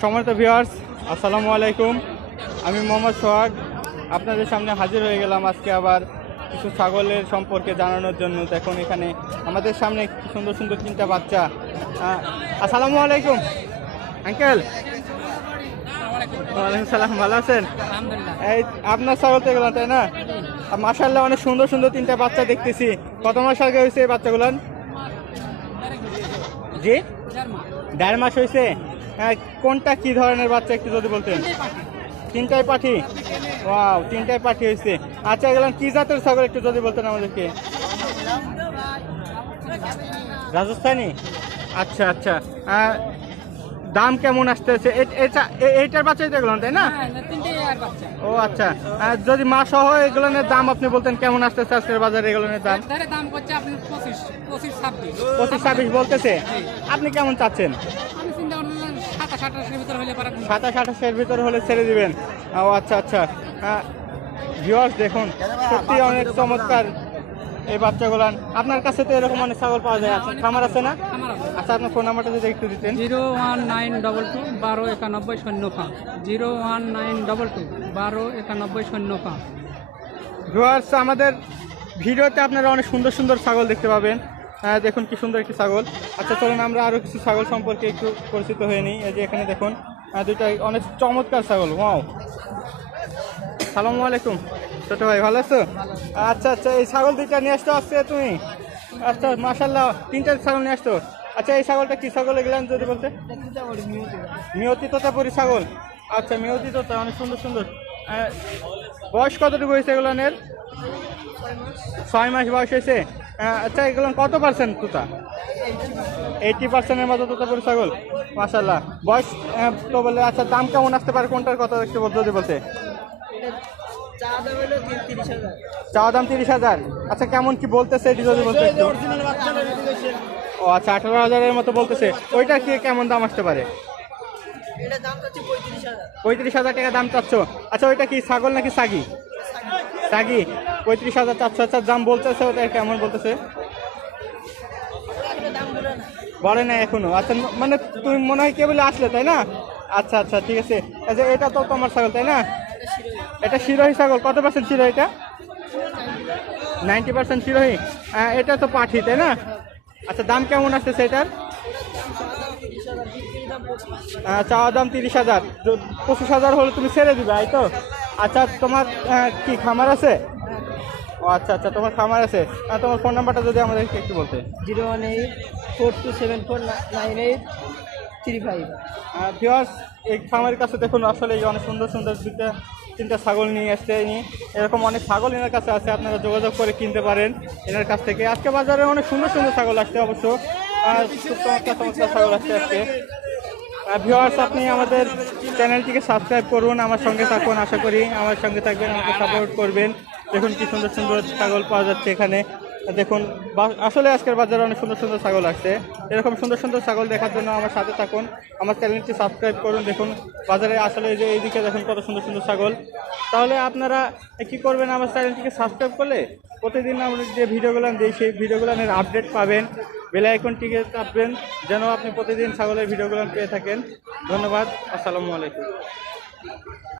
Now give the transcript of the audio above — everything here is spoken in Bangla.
সম্মানিত ভিউয়ার্স, আসসালামু আলাইকুম। আমি মোহাম্মদ সোহাগ আপনাদের সামনে হাজির হয়ে গেলাম আজকে আবার কিছু ছাগলের সম্পর্কে জানানোর জন্য। দেখুন এখানে আমাদের সামনে সুন্দর সুন্দর তিনটা বাচ্চা। আসসালামু আলাইকুম আঙ্কেল। ওয়ালাইকুম সালাম, ভালো আছেন? এই আপনার ছাগল তো গেলাম তাই না? মাশাআল্লাহ, অনেক সুন্দর সুন্দর তিনটা বাচ্চা দেখতেছি। কত মাস আগে হয়েছে এই বাচ্চাগুলো? জি, 1.5 মাস হয়েছে। কোনটা কি ধরনের বাচ্চা একটু যদি বলতেন। তিনটাই পাঠি? ওয়াও, তিনটাই পাঠি হয়েছে। আচ্ছা, এগুলো কি জাতের ছাগল একটু যদি বলতেন আমাদেরকে। রাজস্থানি? আচ্ছা আচ্ছা। দাম কেমন আসতেছে এইটার বাচ্চাই দেখলাম তাই না? ও আচ্ছা, যদি মা সহ এগুলোর দাম আপনি বলতেন কেমন আসতেছে আজকের বাজারে এগুলোর দাম? 25-26 বলতেছে। আপনি কেমন চাচ্ছেন? 27-28-এর ভিতরে হলে ছেড়ে দিবেন। ও আচ্ছা আচ্ছা। ভিউয়ার্স দেখুন, সত্যি অনেক চমৎকার এই বাচ্চাগুলান। আপনার কাছে তো এরকম অনেক ছাগল পাওয়া যায়, আছে খামার আছে না? আচ্ছা, আপনার ফোন নাম্বারটা যদি একটু দিতেন। 01922 129105 01922 ভিউয়ার্স, আমাদের ভিডিওতে আপনারা অনেক সুন্দর সুন্দর ছাগল দেখতে পাবেন। দেখুন কি সুন্দর একটি ছাগল। আচ্ছা চলুন আমরা আরও কিছু ছাগল সম্পর্কে একটু পরিচিত হয়ে নিই। এই যে এখানে দেখুন দুইটা অনেক চমৎকার ছাগল। ওয়াও, সালামু আলাইকুম ছোট ভাই, ভালো আছো? আচ্ছা আচ্ছা, এই ছাগল দুইটা নিয়ে আসতে আসছে তুমি? আচ্ছা মাশাআল্লাহ, তিনটা ছাগল নিয়ে আসতো। আচ্ছা, এই ছাগলটা কি ছাগল এগুলান যদি বলতে? মিয়তি তোতাপুরি ছাগল। আচ্ছা, মিয়তি তোতা, অনেক সুন্দর সুন্দর। বয়স কতটুকু হয়েছে এগুলানের? 6 মাস বয়স হয়েছে। আচ্ছা, এগুলো কত পার্সেন্ট তোতা? 80%-এর মতো তোতাপুরি ছাগল। মাশাআল্লাহ, বয়স তো বলে। আচ্ছা, দাম কেমন আসতে পারে কোনটার কথা একটু যদি বলতে। চাওয়া দাম 30,000। আচ্ছা, কেমন কি বলতেছে এটি যদি বলতে? ও আচ্ছা, 18,000-এর মতো বলতেছে। ওইটা কি কেমন দাম আসতে পারে? 35,000 টাকা দাম চাচ্ছ। আচ্ছা, ওইটা কি ছাগল নাকি সাগি? সাগি। 35,000 চাচ্ছ। আচ্ছা, দাম বলতেছে ওটা কেমন বলতেছে? বলে না এখনো? আচ্ছা, মানে তুমি মনে হয় কেবল আসলে তাই না? আচ্ছা আচ্ছা, ঠিক আছে। আচ্ছা, এটা তো তোমার ছাগল তাই না? এটা শিরোহী ছাগল। কত পার্সেন্ট শিরোহী এটা? 90% শিরোহী। এটা তো পাঠি তাই না? আচ্ছা, দাম কেমন আসতেছে এটার? চাওয়া দাম 30,000। 25,000 হলে তুমি ছেড়ে দিবে, এই তো? আচ্ছা, তোমার কি খামার আছে? ও আচ্ছা আচ্ছা, তোমার খামার আছে। তোমার ফোন নাম্বারটা যদি আমাদেরকে একটু বলতে। 01842749835। ভিউয়ার্স, এই খামারের কাছে দেখুন আসলে অনেক সুন্দর সুন্দর তিনটা ছাগল নিয়ে আসছে। এরকম অনেক ছাগল এনার কাছে আছে, আপনারা যোগাযোগ করে কিনতে পারেন এনার কাছ থেকে। আজকে বাজারে অনেক সুন্দর সুন্দর ছাগল আসছে, অবশ্য খুব চমৎকার চমৎকার ছাগল আসছে আজকে। ভিউয়ার্স, আপনি আমাদের চ্যানেলটিকে সাবস্ক্রাইব করুন, আমার সঙ্গে থাকুন। আশা করি আমার সঙ্গে থাকবেন, আমাকে সাপোর্ট করবেন। দেখুন কি সুন্দর সুন্দর ছাগল পাওয়া যাচ্ছে এখানে। দেখুন আসলে আজকের বাজারে অনেক সুন্দর সুন্দর ছাগল আসছে। এরকম সুন্দর সুন্দর ছাগল দেখার জন্য আমার সাথে থাকুন, আমার চ্যানেলটি সাবস্ক্রাইব করুন। দেখুন বাজারে আসলে যে এইদিকে দেখুন কত সুন্দর সুন্দর ছাগল। তাহলে আপনারা কী করবেন, আমার চ্যানেলটিকে সাবস্ক্রাইব করলে প্রতিদিন আমরা যে ভিডিওগুলো দিই সেই ভিডিওগুলোর আপডেট পাবেন। বেল আইকনটিকে চাপবেন যেন আপনি প্রতিদিন ছাগলের ভিডিওগুলো পেয়ে থাকেন। ধন্যবাদ। আসসালামু আলাইকুম।